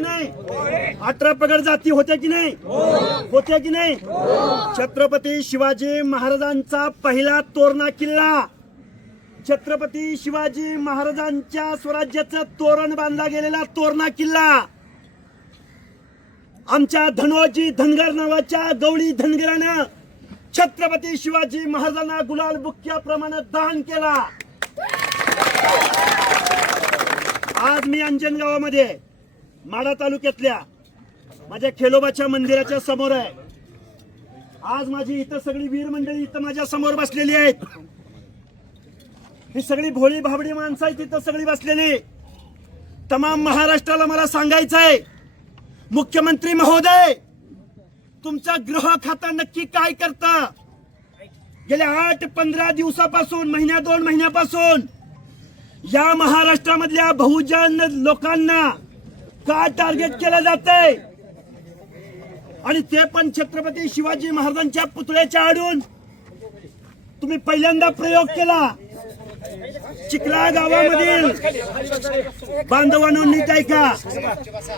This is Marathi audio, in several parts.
की नाही? 18 पगड जाती होत्या की नाही? होत्या की नाही? छत्रपती शिवाजी महाराजांचा पहिला तोरणा किल्ला, छत्रपती शिवाजी महाराजांच्या स्वराज्याचं तोरण बांधला गेलेला तोरणा किल्ला आमच्या धनोजी धनगर नावाच्या गवळी धनगरानं छत्रपती शिवाजी महाराजांना गुलाल बुक्क्याप्रमाणे दान केला. आज मी अंजन गावामध्ये माढा तालुक्यातल्या माझ्या खेलोबाच्या मंदिराच्या समोर आहे. आज माझी इथं सगळी वीर मंडळी इथं माझ्या समोर बसलेली आहेत. ही सगळी भोळी भाबडी माणसं आहेत तिथं सगळी बसलेली. तमाम महाराष्ट्राला मला सांगायचंय, मुख्यमंत्री महोदय, तुमचं गृह खातं नक्की काय करतं? गेल्या 8-15 दिवसापासून, महिन्या 2 महिन्यापासून या महाराष्ट्रामधल्या बहुजन लोकांना का टार्गेट केलं जातंय? आणि ते पण छत्रपती शिवाजी महाराजांच्या पुतळ्याच्या आडून तुम्ही पहिल्यांदा प्रयोग केला. चिखला गावामधील बांधवांनो नीट ऐका,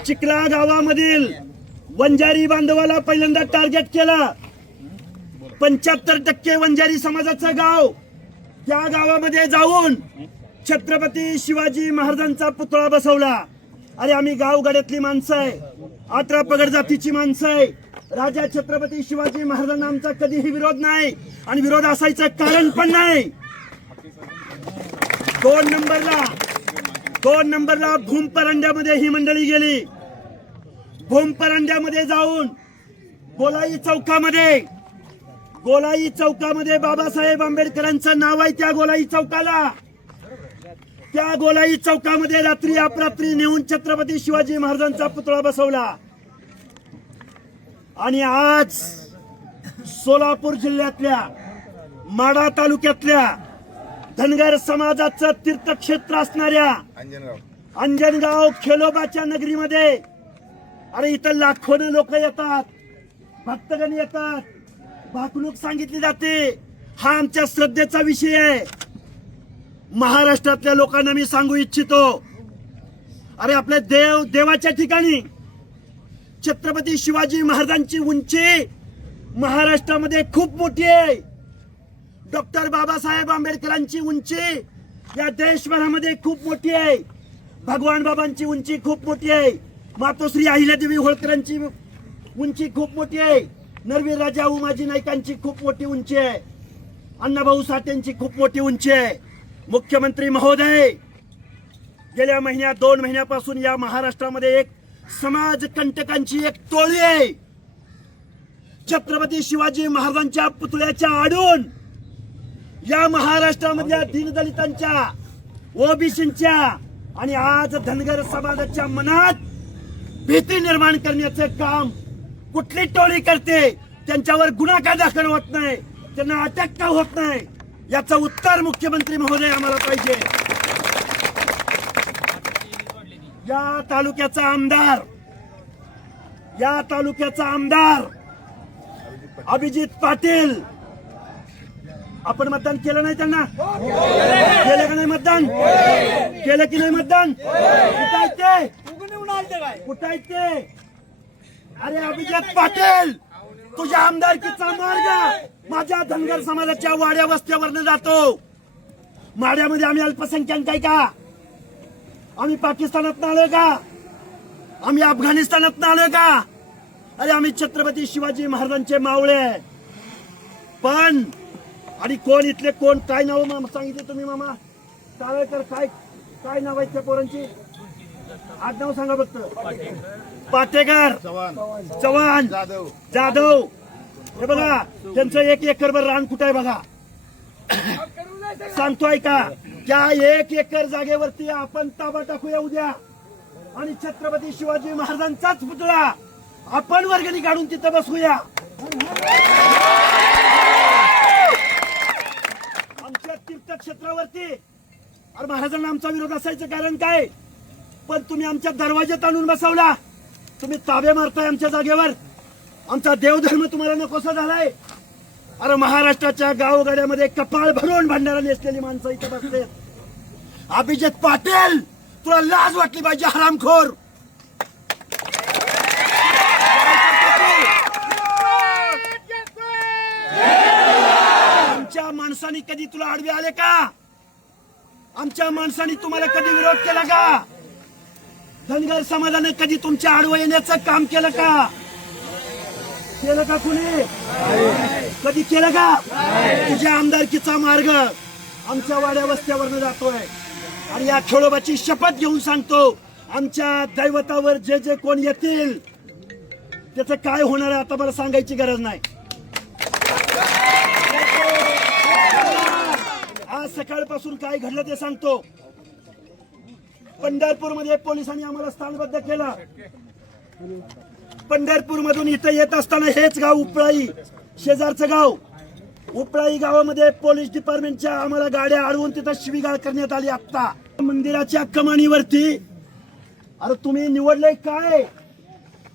चिखला गावामधील वंजारी बांधवाला पहिल्यांदा टार्गेट केलं. 75% वंजारी समाजाचं गाव, त्या गावामध्ये जाऊन छत्रपती शिवाजी महाराजांचा पुतळा बसवला. अरे आम्ही गावगाड्यातली माणसं आहे, 18 पगड जातीची माणसं आहे. राजा छत्रपती शिवाजी महाराजांना आमचा कधीही विरोध नाही आणि विरोध असायचं कारण पण नाही. 2 नंबरला भूमपरंड्यामध्ये ही मंडळी गेली. भूमपरंड्यामध्ये जाऊन गोलाई चौकामध्ये बाबासाहेब आंबेडकरांचं नाव आहे. त्या गोलाई चौकाला, त्या गोलाई चौकामध्ये रात्री अपरात्री नेऊन छत्रपती शिवाजी महाराजांचा पुतळा बसवला. आणि आज सोलापूर जिल्ह्यातल्या माढा तालुक्यातल्या धनगर समाजाचं तीर्थक्षेत्र असणाऱ्या अंजनगाव खेलोबाच्या नगरीमध्ये, अरे इथं लाखोनं लोक येतात, भक्तगण येतात, भाकणूक सांगितली जाते. हा आमच्या श्रद्धेचा विषय आहे. महाराष्ट्रातल्या लोकांना मी सांगू इच्छितो, अरे आपल्या देवाच्या ठिकाणी छत्रपती शिवाजी महाराजांची उंची महाराष्ट्रामध्ये खूप मोठी आहे. डॉक्टर बाबासाहेब आंबेडकरांची उंची या देशभरामध्ये खूप मोठी आहे. भगवान बाबांची उंची खूप मोठी आहे. मातोश्री अहिल्यादेवी होळकरांची उंची खूप मोठी आहे. नरवीर राजा उमाजी नाईकांची खूप मोठी उंची आहे. अण्णाभाऊ साठेंची खूप मोठी उंची आहे. मुख्यमंत्री महोदय, गेल्या 2 महिन्यापासून या महाराष्ट्रामध्ये एक समाज कंटकांची एक टोळी आहे. छत्रपती शिवाजी महाराजांच्या पुतळ्याच्या आडून या महाराष्ट्रामधल्या दीनदलितांच्या, ओबीसींच्या आणि आज धनगर समाजाच्या मनात भीती निर्माण करण्याचं काम कुठली टोळी करते? त्यांच्यावर गुन्हा का दाखल होत नाही? त्यांना अटक का होत नाही? याचं उत्तर मुख्यमंत्री महोदय आम्हाला पाहिजे. या तालुक्याचा आमदार अभिजित पाटील, आपण मतदान केलं नाही त्यांना? केलं का नाही मतदान? केलं की नाही मतदान? कुठं आहेत ते? अरे अभिजित पाटील, तुझ्या आमदारकीचा मार्ग माझ्या धनगर समाजाच्या वाड्या वस्त्यावरनं जातो. माड्यामध्ये आम्ही अल्पसंख्याक आहे का? आम्ही पाकिस्तानात आलोय का? आम्ही अफगाणिस्तानात आलोय का? अरे आम्ही छत्रपती शिवाजी महाराजांचे मावळे. पण आणि कोण इथले कोण, काय नाव मामा सांगितले तुम्ही? मामा टाळेकर, काय नाव आहेत त्या पोरांची? आडनाव सांगा फक्त. पाटेकर, चव्हाण, जाधव. हे बघा, त्यांचं 1 एकरभर रान कुठं आहे बघा. सांगतोय का? त्या 1 एकर जागेवरती आपण ताबा टाकूया उद्या आणि छत्रपती शिवाजी महाराजांचाच पुतळा आपण वर्गणी काढून तिथं बसवूया. आमच्या तीर्थक्षेत्रावरती. अरे महाराजांना आमचा विरोध असायचं कारण काय? पण तुम्ही आमच्या दरवाज्यात आणून बसवला. तुम्ही ताबे मारताय आमच्या जागेवर. आमचा देवधर्म तुम्हाला नकोसा झालाय. अरे महाराष्ट्राच्या गावगाड्यामध्ये कपाळ भरून भंडारा नेसलेली माणसं इथे बसलेत. अभिजित पाटील, तुला लाज वाटली पाहिजे हरामखोर. कधी तुला आडवे आले का? आमच्या माणसांनी तुम्हाला कधी विरोध केला का? धनगर समाजाने कधी तुमच्या आडवं येण्याचं काम केलं का? केलं का कुणी? कधी केलं का? तुझ्या आमदारकीचा मार्ग आमच्या वाड्या वस्त्यावरनं जातोय आणि या खेळोबाची शपथ घेऊन सांगतो, आमच्या दैवतावर जे जे कोण येतील त्याचं काय होणार आहे आता मला सांगायची गरज नाही. आज सकाळपासून काय घडलं ते सांगतो. पंढरपूरमध्ये पोलिसांनी आम्हाला स्थानबद्ध केलं. पंढरपूर मधून इथं येत असताना हेच गाव उपळाई, शेजारचं गाव उपळाई गावामध्ये पोलीस डिपार्टमेंटच्या आम्हाला गाड्या अडवून तिथं शिवीगाळ करण्यात आली. आता मंदिराच्या कमानीवरती अरे तुम्ही निवडलंय काय?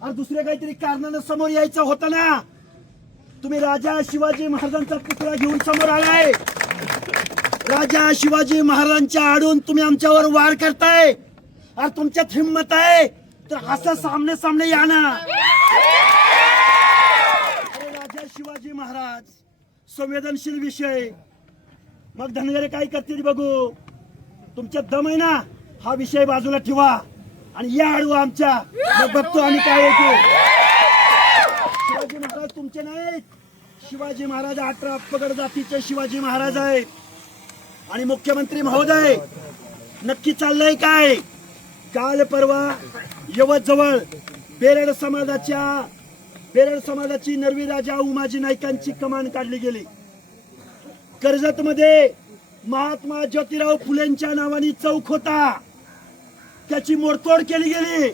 अरे दुसऱ्या काहीतरी कारणानं समोर यायचं होतं ना. तुम्ही राजा शिवाजी महाराजांचा पुतळा घेऊन समोर आलाय. राजा शिवाजी महाराजांच्या आडून तुम्ही आमच्यावर वार करताय. अरे तुमच्यात हिंमत आहे तर असं सामने सामने या ना. अरे राजा शिवाजी महाराज संवेदनशील विषय, मग धनगरे काय करतील बघू. तुमच्यात दम आहे ना, हा विषय बाजूला ठेवा आणि या आडू आमच्या, मग बघतो आम्ही काय होतो. शिवाजी महाराज तुमचे नाहीत. शिवाजी महाराज 18 पगड जातीचे शिवाजी महाराज आहेत. आणि मुख्यमंत्री महोदय नक्की चाललंय काय? काल परवा यवत जवळ बेरड समाजाची नरवी राजा उमाजी नाईकांची कमान काढली गेली. कर्जत मध्ये महात्मा ज्योतिराव फुलेंच्या नावाने चौक होता, त्याची मोडतोड केली गेली.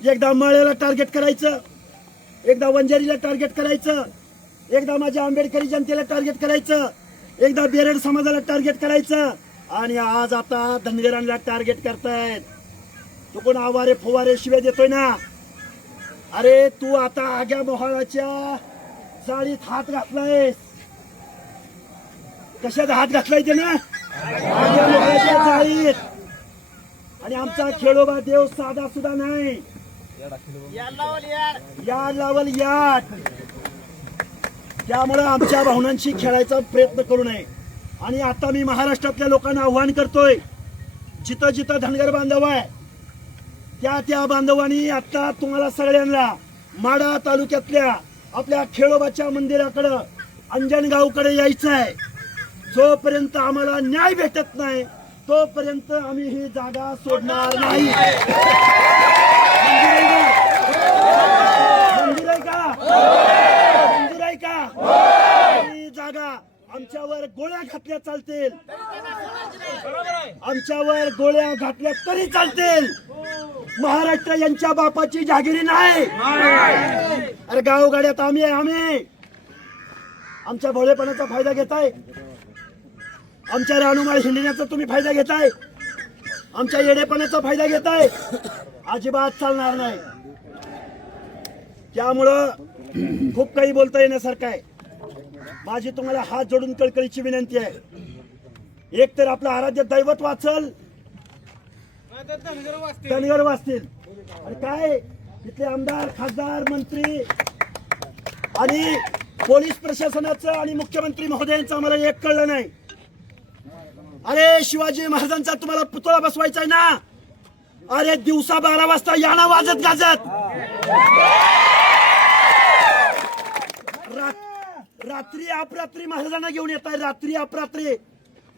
एकदा माळ्याला टार्गेट करायचं, एकदा वंजारीला टार्गेट करायचं, एकदा माझ्या आंबेडकरी जनतेला टार्गेट करायचं, एकदा बेरड समाजाला टार्गेट करायचं आणि आज आता धनगरांना टार्गेट करतायत. तू कोण आवारे फुवारे शिव्या देतोय ना. अरे तू आता आग्या मोहाळाच्या जाळीत हात घातलायस. कशात हात घातलाय ते ना? आग्या मोहाळाच्या जाळीत. आणि आमचा खेळोबा देव साधा सुद्धा नाही. याड लावल याड. त्यामुळे आमच्या भावनांशी खेळायचा प्रयत्न करू नये. आणि आता मी महाराष्ट्रातल्या लोकांना आव्हान करतोय, जिथं जिथं धनगर बांधव आहे त्या बांधवांनी आता तुम्हाला सगळ्यांना माढा तालुक्यातल्या आपल्या खेळोबाच्या मंदिराकडं अंजनगावकडे यायचं आहे. जोपर्यंत आम्हाला न्याय भेटत नाही तोपर्यंत आम्ही ही जागा सोडणार नाही. मंदिर आहे का? मंदिर आहे का? ही जागा आमच्यावर गोळ्या घातल्या चालतील, आमच्यावर गोळ्या घातल्या तरी चालतील. महाराष्ट्र यांच्या बापाची जहागिरी नाही. अरे गावगाड्यात आम्ही आमच्या भोळेपणाचा फायदा घेताय, आमच्या रानुमाळ हिंडण्याचा तुम्ही फायदा घेताय, आमच्या येडेपणाचा फायदा घेताय. अजिबात चालणार नाही. त्यामुळं खूप काही बोलता येण्यासारखं आहे. माझी तुम्हाला हात जोडून कळकळीची विनंती आहे, एक तर आपलं आराध्य दैवत वाचल, धनगर वाचतील. आणि काय इथले आमदार खासदार मंत्री आणि पोलीस प्रशासनाचं आणि मुख्यमंत्री महोदयांचं आम्हाला एक कळलं नाही. अरे शिवाजी महाराजांचा तुम्हाला पुतळा बसवायचा आहे ना, अरे दिवसा 12 वाजता याना वाजत गाजत, रात्री अपरात्री महाराजांना घेऊन येत आहे. रात्री अपरात्री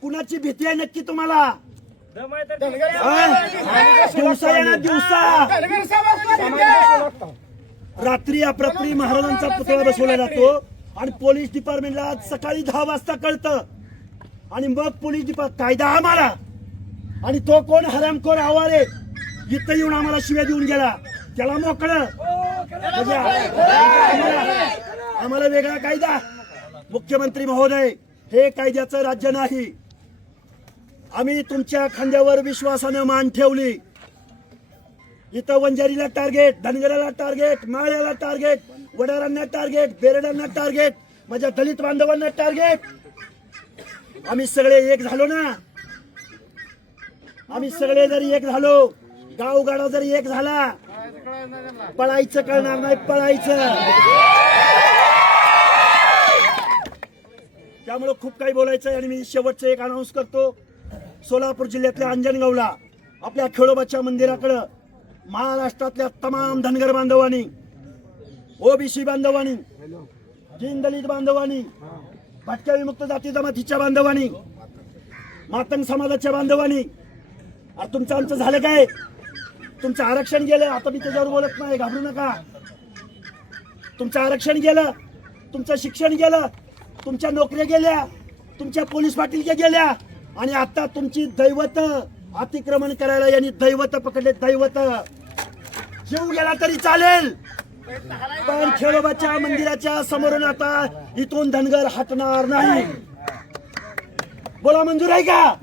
कुणाची भीती आहे नक्की तुम्हाला? दिवसा येणार, दिवसा रात्री अपरात्री महाराजांचा पुतळा बसवला जातो आणि पोलीस डिपार्टमेंटला सकाळी 10 वाजता कळतं आणि मग पोलीस डिपार्टमेंट कायदा आम्हाला. आणि तो कोण हरामखोर आवारे इथं येऊन आम्हाला शिव्या देऊन गेला, त्याला मोकळं. म्हणजे आम्हाला वेगळा कायदा. मुख्यमंत्री महोदय, हे कायद्याचं राज्य नाही. आम्ही तुमच्या खांद्यावर विश्वासानं मान ठेवली. इथं वंजारीला टार्गेट, धनगराला टार्गेट, माळ्याला टार्गेट, वडारांना टार्गेट, बेरडांना टार्गेट, माझ्या दलित बांधवांना टार्गेट. आम्ही सगळे एक झालो ना. आम्ही सगळे जरी एक झालो, गावगाडा जरी एक झाला, पळायचं कळणार नाही. पळायचं त्यामुळे खूप काही बोलायचं आहे आणि मी शेवटचं एक अनाऊन्स करतो. सोलापूर जिल्ह्यातल्या अंजनगावला आपल्या खेळोबाच्या मंदिराकडं महाराष्ट्रातल्या तमाम धनगर बांधवांनी, ओबीसी बांधवांनी, दीन दलित बांधवांनी, भटक्या विमुक्त जाती जमातीच्या बांधवांनी, मातंग समाजाच्या बांधवांनी, अरे तुमचं आमचं झालं काय? तुमचं आरक्षण गेलं. आता मी त्याच्यावर बोलत नाही, घाबरू नका. तुमचं आरक्षण गेलं, तुमचं शिक्षण गेलं, तुमच्या नोकऱ्या गेल्या, तुमच्या पोलीस पाटीलक्या गेल्या आणि आता तुमची दैवत अतिक्रमण करायला यांनी दैवत पकडले. दैवत जीव गेला तरी चालेल, पण खेळोबाच्या मंदिराच्या समोरून आता इथून धनगर हटणार नाही. बोला, मंजूर आहे का?